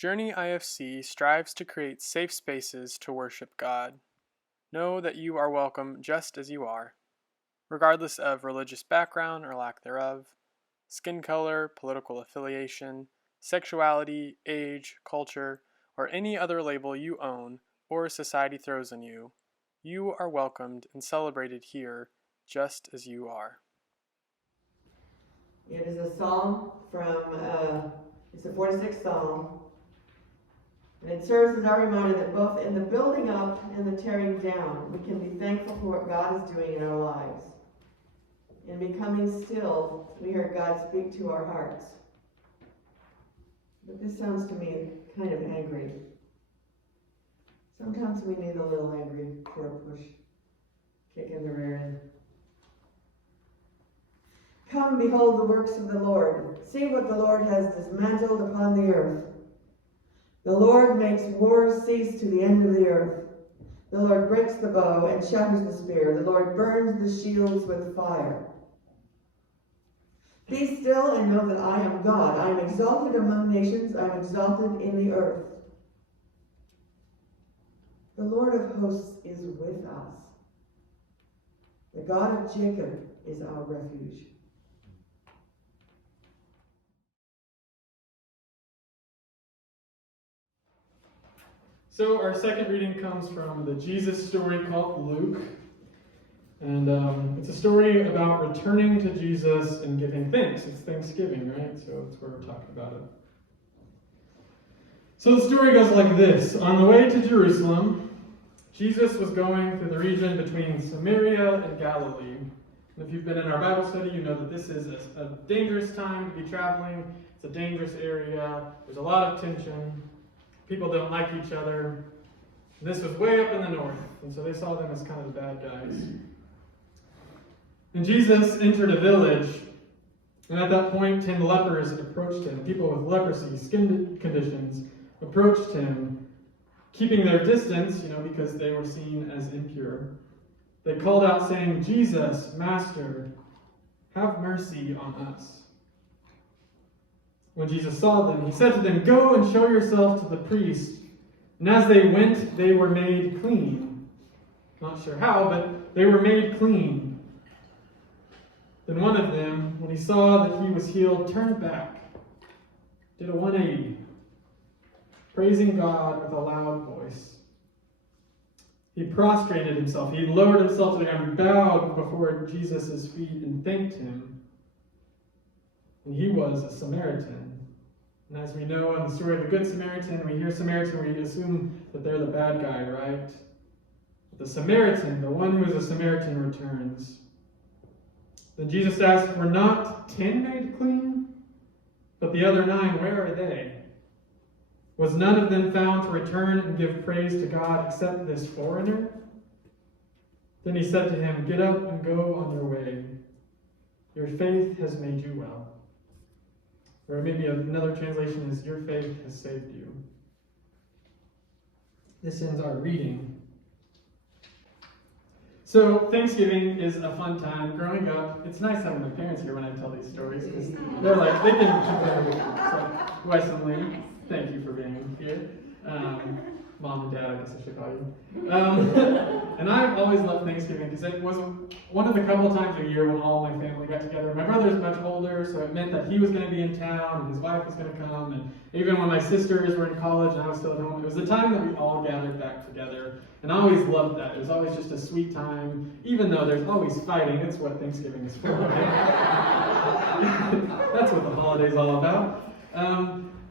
Journey IFC strives to create safe spaces to worship God. Know that you are welcome just as you are, regardless of religious background or lack thereof, skin color, political affiliation, sexuality, age, culture, or any other label you own or society throws on you. You are welcomed and celebrated here just as you are. It is a psalm from, it's the 46th Psalm. And it serves as our reminder that both in the building up and the tearing down, we can be thankful for what God is doing in our lives. In becoming still, we hear God speak to our hearts. But this sounds to me kind of angry. Sometimes we need a little angry for a push, kick in the rear end. Come, behold the works of the Lord. See what the Lord has dismantled upon the earth. The Lord makes wars cease to the end of the earth. The Lord breaks the bow and shatters the spear. The Lord burns the shields with fire. Be still and know that I am God. I am exalted among nations. I am exalted in the earth. The Lord of hosts is with us. The God of Jacob is our refuge. So our second reading comes from the Jesus story called Luke. And it's a story about returning to Jesus and giving thanks. It's Thanksgiving, right? So that's where we're talking about it. So the story goes like this. On the way to Jerusalem, Jesus was going through the region between Samaria and Galilee. And if you've been in our Bible study, you know that this is a dangerous time to be traveling. It's a dangerous area. There's a lot of tension. People don't like each other. This was way up in the north, and so they saw them as kind of the bad guys. And Jesus entered a village, and at that point 10 lepers approached him. People with leprosy, skin conditions, approached him, keeping their distance, because they were seen as impure. They called out saying, "Jesus, Master, have mercy on us." When Jesus saw them, he said to them, "Go and show yourself to the priest." And as they went, they were made clean. Not sure how, but they were made clean. Then one of them, when he saw that he was healed, turned back, did a 180, praising God with a loud voice. He prostrated himself. He lowered himself to the ground, bowed before Jesus' feet, and thanked him. And he was a Samaritan. And as we know in the story of the Good Samaritan, we hear Samaritan, we assume that they're the bad guy, right? But the Samaritan, the one who is a Samaritan, returns. Then Jesus asked, "Were not 10 made clean? But the other 9, where are they? Was none of them found to return and give praise to God except this foreigner?" Then he said to him, "Get up and go on your way. Your faith has made you well." Or maybe another translation is, "Your faith has saved you." This ends our reading. So Thanksgiving is a fun time. Growing up, it's nice having my parents here when I tell these stories, because they're like, they can compare with me. So, Wes and Lee, thank you for being here. Mom and Dad, I guess I should call you. And I've always loved Thanksgiving because it was one of the couple times a year when all my family got together. My brother's much older, so it meant that he was going to be in town and his wife was going to come. And even when my sisters were in college and I was still at home, it was the time that we all gathered back together. And I always loved that. It was always just a sweet time, even though there's always fighting. It's what Thanksgiving is for. That's what the holiday's all about.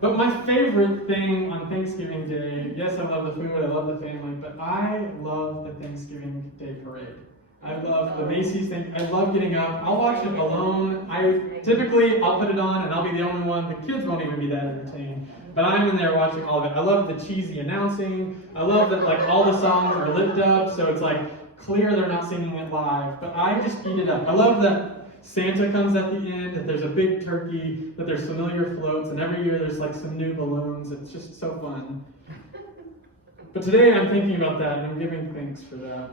But my favorite thing on Thanksgiving Day, yes, I love the food, I love the family, but I love the Thanksgiving Day parade. I love the Macy's thing. I love getting up. I'll watch it alone. I'll put it on and I'll be the only one. The kids won't even be that entertained. But I'm in there watching all of it. I love the cheesy announcing. I love that all the songs are lipped up, so it's clear they're not singing it live. But I just eat it up. I love that Santa comes at the end, that there's a big turkey, that there's familiar floats, and every year there's some new balloons. It's just so fun. But today I'm thinking about that, and I'm giving thanks for that.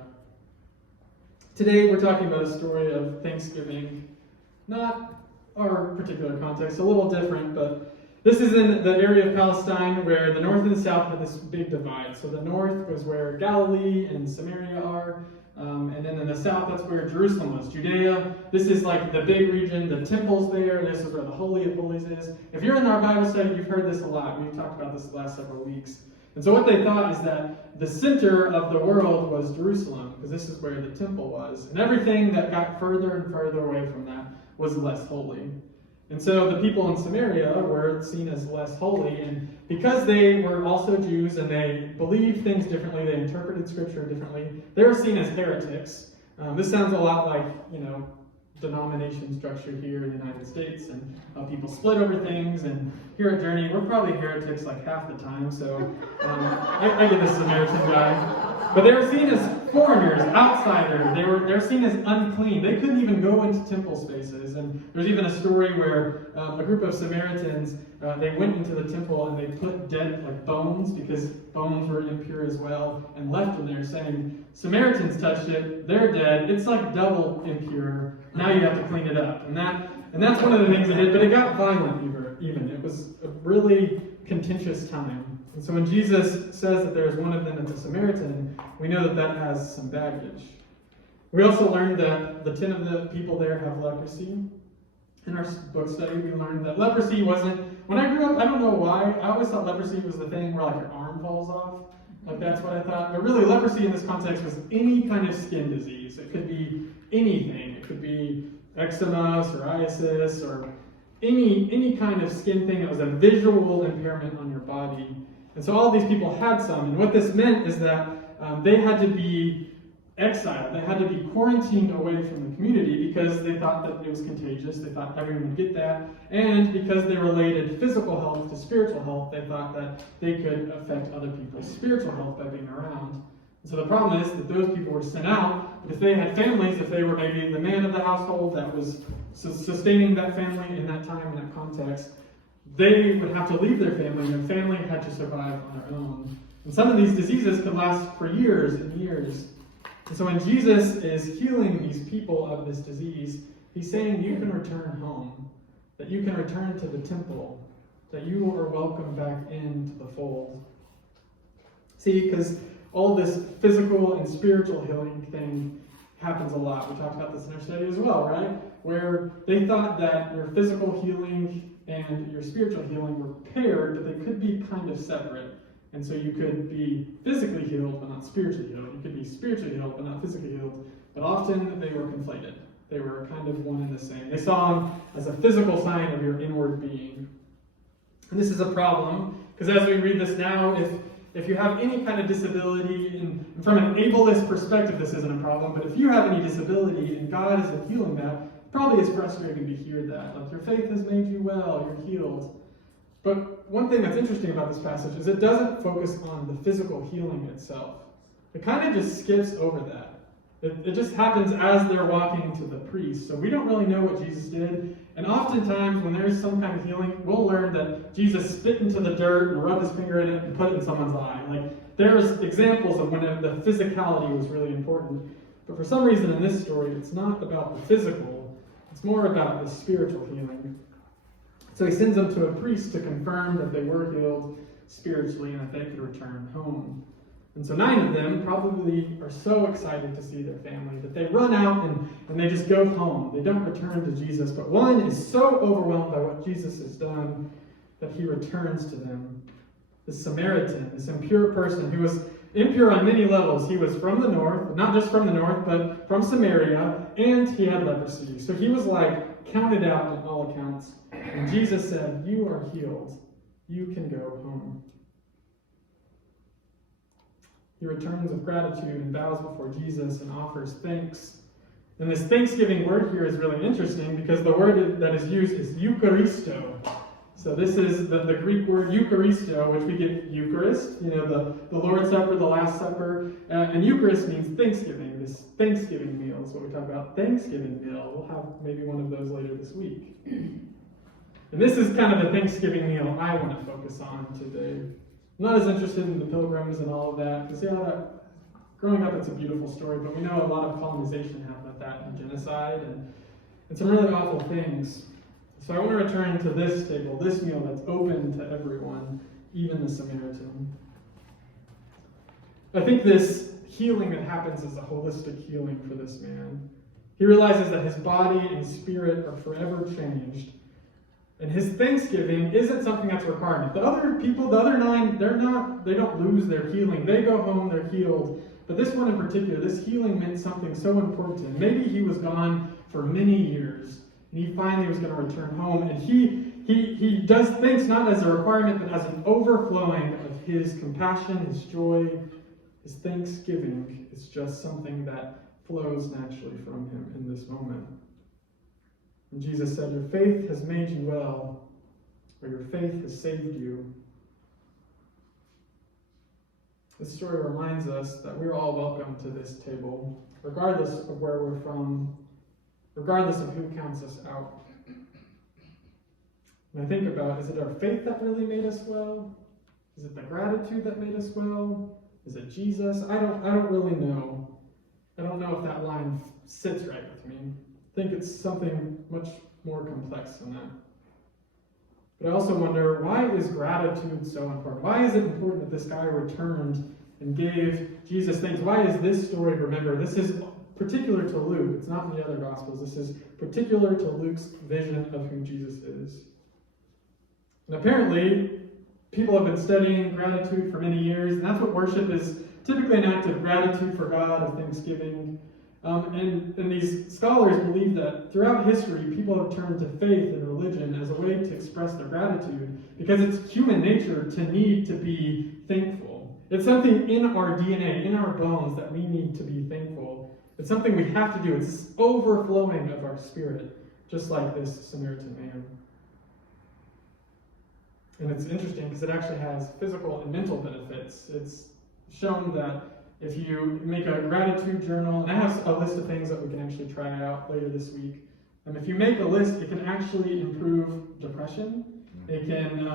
Today we're talking about a story of Thanksgiving. Not our particular context, a little different, but This is in the area of Palestine where the north and the south had this big divide. So the north was where Galilee and Samaria are, and then in the south, that's where Jerusalem was, Judea. This is like the big region, the temple's there, this is where the Holy of Holies is. If you're in our Bible study, you've heard this a lot. We've talked about this the last several weeks. And so what they thought is that the center of the world was Jerusalem, because this is where the temple was. And everything that got further and further away from that was less holy. And so the people in Samaria were seen as less holy, and because they were also Jews and they believed things differently, they interpreted Scripture differently, they were seen as heretics. This sounds a lot like, denomination structure here in the United States, and people split over things, and here at Journey, we're probably heretics like half the time, so I get the Samaritan guy. But they were seen as foreigners, outsiders. They're seen as unclean. They couldn't even go into temple spaces. And there's even a story where a group of Samaritans, they went into the temple and they put dead bones, because bones were impure as well, and left them there saying, Samaritans touched it, they're dead, it's like double impure, now you have to clean it up. And that's one of the things they did, but it got violent even. It was a really contentious time. And so when Jesus says that there's one of them that's a Samaritan, we know that has some baggage. We also learned that the 10 of the people there have leprosy. In our book study, we learned that leprosy wasn't, when I grew up, I don't know why, I always thought leprosy was the thing where your arm falls off. That's what I thought. But really, leprosy in this context was any kind of skin disease. It could be anything. It could be eczema, psoriasis, or any kind of skin thing that was a visual impairment on your body. And so all these people had some, and what this meant is that they had to be exiled. They had to be quarantined away from the community because they thought that it was contagious. They thought everyone would get that. And because they related physical health to spiritual health, they thought that they could affect other people's spiritual health by being around. And so the problem is that those people were sent out, but if they had families, if they were maybe the man of the household that was sustaining that family in that time, in that context, they would have to leave their family, and their family had to survive on their own. And some of these diseases could last for years and years. And so when Jesus is healing these people of this disease, he's saying you can return home, that you can return to the temple, that you are welcome back into the fold. See, because all this physical and spiritual healing thing happens a lot. We talked about this in our study as well, right? Where they thought that your physical healing and your spiritual healing were paired, but they could be kind of separate. And so you could be physically healed, but not spiritually healed. You could be spiritually healed, but not physically healed. But often they were conflated. They were kind of one and the same. They saw them as a physical sign of your inward being. And this is a problem, because as we read this now, if you have any kind of disability, and from an ableist perspective, this isn't a problem, but if you have any disability and God isn't healing that, it probably is frustrating to hear that. Like, your faith has made you well, you're healed. But one thing that's interesting about this passage is it doesn't focus on the physical healing itself. It kind of just skips over that. It just happens as they're walking to the priest. So we don't really know what Jesus did. And oftentimes when there's some kind of healing, we'll learn that Jesus spit into the dirt and rubbed his finger in it and put it in someone's eye. Like, there's examples of when the physicality was really important. But for some reason in this story, it's not about the physical. It's more about the spiritual healing. So he sends them to a priest to confirm that they were healed spiritually and that they could return home. And so 9 of them probably are so excited to see their family that they run out and they just go home. They don't return to Jesus. But one is so overwhelmed by what Jesus has done that he returns to them. This Samaritan, this impure person who was impure on many levels. He was from the north, not just from the north, but from Samaria, and he had leprosy. So he was counted out on all accounts. And Jesus said, "You are healed. You can go home." He returns with gratitude and bows before Jesus and offers thanks. And this thanksgiving word here is really interesting because the word that is used is Eucharisto. So this is the Greek word Eucharisto, which we get Eucharist, the Lord's Supper, the Last Supper. And Eucharist means Thanksgiving. This Thanksgiving meal is what we talk about. Thanksgiving meal. We'll have maybe one of those later this week. And this is kind of the Thanksgiving meal I want to focus on today. I'm not as interested in the pilgrims and all of that, because growing up it's a beautiful story, but we know a lot of colonization happened with that, and genocide, and some really awful things. So I want to return to this table, this meal that's open to everyone, even the Samaritan. I think this healing that happens is a holistic healing for this man. He realizes that his body and spirit are forever changed. And his thanksgiving isn't something that's a requirement. The other people, the other 9, they don't lose their healing. They go home, they're healed. But this one in particular, this healing meant something so important to him. Maybe he was gone for many years, and he finally was going to return home. And he does things not as a requirement, but as an overflowing of his compassion, his joy, his thanksgiving. It's just something that flows naturally from him in this moment. And Jesus said, "Your faith has made you well," or "Your faith has saved you." This story reminds us that we're all welcome to this table, regardless of where we're from, regardless of who counts us out. And I think about, is it our faith that really made us well? Is it the gratitude that made us well? Is it Jesus? I don't really know. I don't know if that line sits right with me. I think it's something much more complex than that. But I also wonder, why is gratitude so important? Why is it important that this guy returned and gave Jesus thanks? Why is this story remembered? This is particular to Luke. It's not in the other Gospels. This is particular to Luke's vision of who Jesus is. And apparently, people have been studying gratitude for many years, and that's what worship is. Typically an act of gratitude for God, of thanksgiving. And these scholars believe that throughout history, people have turned to faith and religion as a way to express their gratitude, because it's human nature to need to be thankful. It's something in our DNA, in our bones, that we need to be thankful. It's something we have to do. It's this overflowing of our spirit, just like this Samaritan man. And it's interesting because it actually has physical and mental benefits. It's shown that if you make a gratitude journal, and I have a list of things that we can actually try out later this week. If you make a list, it can actually improve depression. It can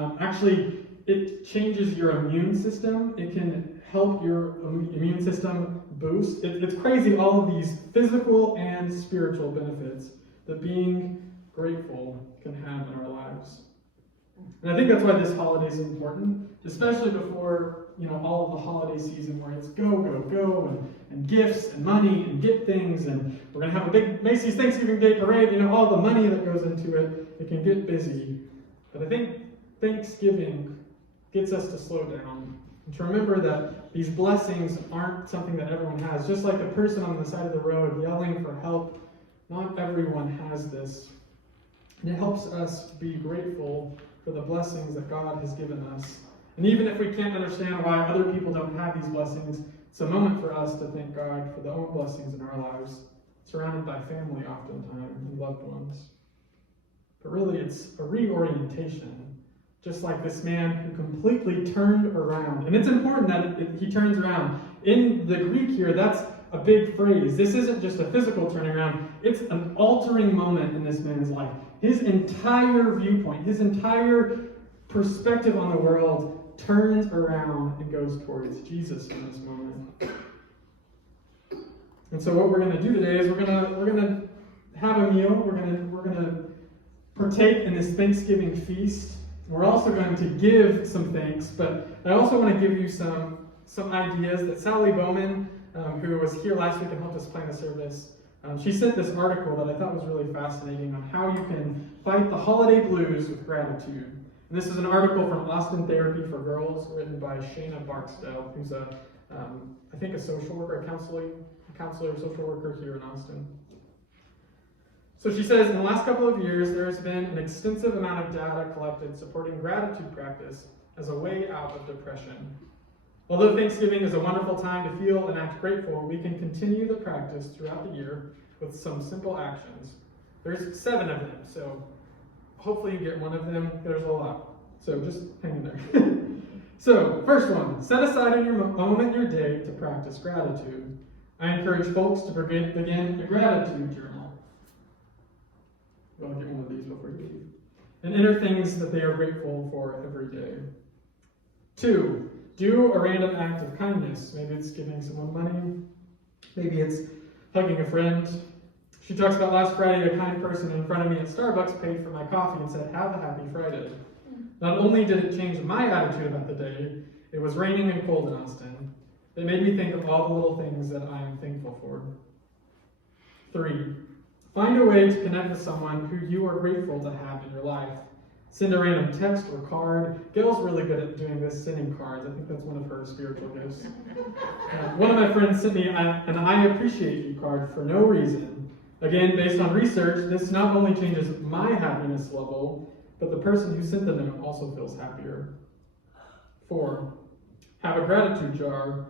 it changes your immune system. It can help your immune system boost. It's crazy, all of these physical and spiritual benefits that being grateful can have in our lives. And I think that's why this holiday is important, especially before all of the holiday season, where it's go, go, go, and gifts and money and get things, and we're going to have a big Macy's Thanksgiving Day parade, all the money that goes into it. It can get busy. But I think Thanksgiving gets us to slow down and to remember that these blessings aren't something that everyone has. Just like the person on the side of the road yelling for help, not everyone has this. And it helps us be grateful for the blessings that God has given us. And even if we can't understand why other people don't have these blessings, it's a moment for us to thank God for the own blessings in our lives, surrounded by family oftentimes and loved ones. But really, it's a reorientation, just like this man who completely turned around. And it's important that he turns around. In the Greek here, that's a big phrase. This isn't just a physical turning around. It's an altering moment in this man's life. His entire viewpoint, his entire perspective on the world turns around and goes towards Jesus in this moment. And so what we're going to do today is we're going to have a meal. We're going to partake in this Thanksgiving feast. We're also going to give some thanks, but I also want to give you some ideas that Sally Bowman, who was here last week and helped us plan the service, she sent this article that I thought was really fascinating on how you can fight the holiday blues with gratitude. And this is an article from Austin Therapy for Girls, written by Shayna Barksdale, who's I think a social worker, a counselor, social worker here in Austin. So she says, in the last couple of years, there has been an extensive amount of data collected supporting gratitude practice as a way out of depression. Although Thanksgiving is a wonderful time to feel and act grateful, we can continue the practice throughout the year with some simple actions. There's 7 of them, so hopefully you get one of them. There's a lot, so just hang in there. So, first one, set aside a moment in your day to practice gratitude. I encourage folks to begin a gratitude journal. Well, I'll get one of these before you leave. And enter things that they are grateful for every day. 2, do a random act of kindness. Maybe it's giving someone money. Maybe it's hugging a friend. She talks about last Friday, a kind person in front of me at Starbucks paid for my coffee and said, "Have a happy Friday." Not only did it change my attitude about the day, it was raining and cold in Austin. It made me think of all the little things that I am thankful for. 3, find a way to connect with someone who you are grateful to have in your life. Send a random text or card. Gail's really good at doing this, sending cards. I think that's one of her spiritual gifts. One of my friends sent me an "I appreciate you" card for no reason. Again, based on research, this not only changes my happiness level, but the person who sent the note also feels happier. 4, have a gratitude jar.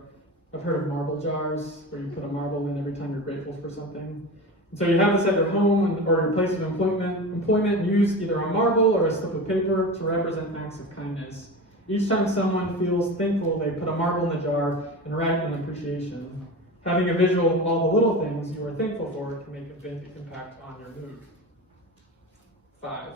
I've heard of marble jars, where you put a marble in every time you're grateful for something. And so you have this at your home or your place of employment, use either a marble or a slip of paper to represent acts of kindness. Each time someone feels thankful, they put a marble in the jar and write an appreciation. Having a visual of all the little things you are thankful for can make a big impact on your mood. 5,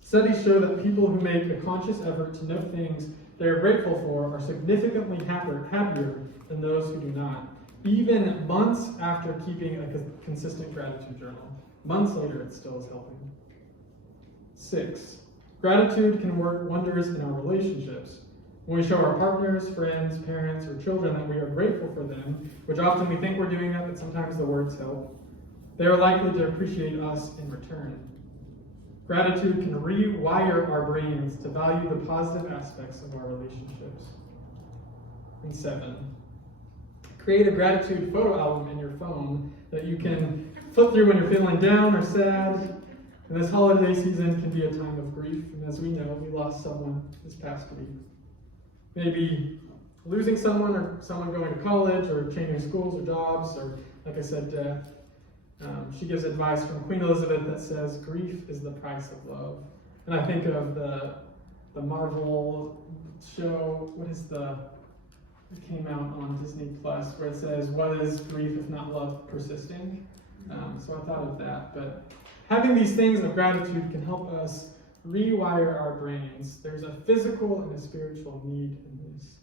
studies show that people who make a conscious effort to note things they are grateful for are significantly happier than those who do not, even months after keeping a consistent gratitude journal. Months later, it still is helping. 6, gratitude can work wonders in our relationships. When we show our partners, friends, parents, or children that we are grateful for them, which often we think we're doing that, but sometimes the words help, they are likely to appreciate us in return. Gratitude can rewire our brains to value the positive aspects of our relationships. And 7, create a gratitude photo album in your phone that you can flip through when you're feeling down or sad. And this holiday season can be a time of grief, and as we know, we lost someone this past week. Maybe losing someone, or someone going to college, or changing schools or jobs, or, like I said, death. She gives advice from Queen Elizabeth that says, "Grief is the price of love." And I think of the Marvel show, it came out on Disney Plus, where it says, "What is grief if not love persisting?" So I thought of that. But having these things of gratitude can help us rewire our brains. There's a physical and a spiritual need in this.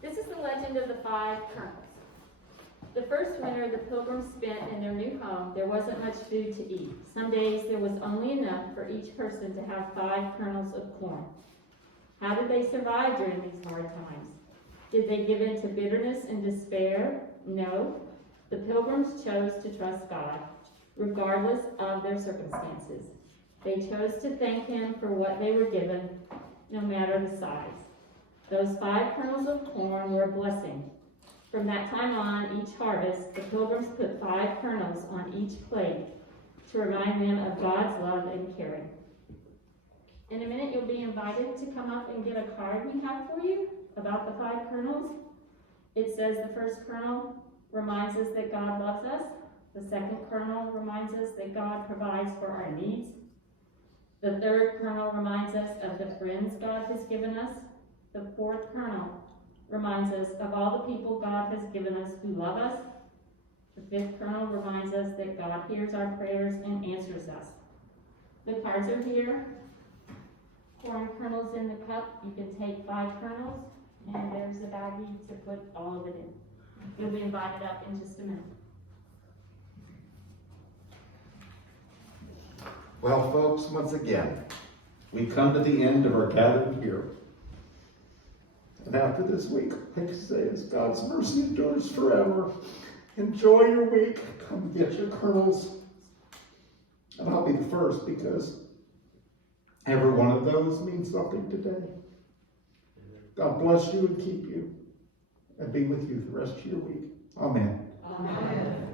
This is the legend of the 5 kernels. The first winter the pilgrims spent in their new home, there wasn't much food to eat. Some days there was only enough for each person to have 5 kernels of corn. How did they survive during these hard times? Did they give in to bitterness and despair? No. The pilgrims chose to trust God, regardless of their circumstances. They chose to thank Him for what they were given, no matter the size. Those 5 kernels of corn were a blessing. From that time on, each harvest, the pilgrims put 5 kernels on each plate to remind them of God's love and caring. In a minute, you'll be invited to come up and get a card we have for you about the 5 kernels. It says the first kernel reminds us that God loves us. The second kernel reminds us that God provides for our needs. The third kernel reminds us of the friends God has given us. The fourth kernel reminds us of all the people God has given us who love us. The fifth kernel reminds us that God hears our prayers and answers us. The cards are here. Corn kernels in the cup. You can take 5 kernels, and there's a baggie to put all of it in. You'll be invited up in just a minute. Well, folks, once again, we come to the end of our gathering here. And after this week, I can say, as God's mercy endures forever, enjoy your week. Come get your kernels. And I'll be the first, because every one of those means something today. God bless you and keep you, and be with you the rest of your week. Amen. Amen.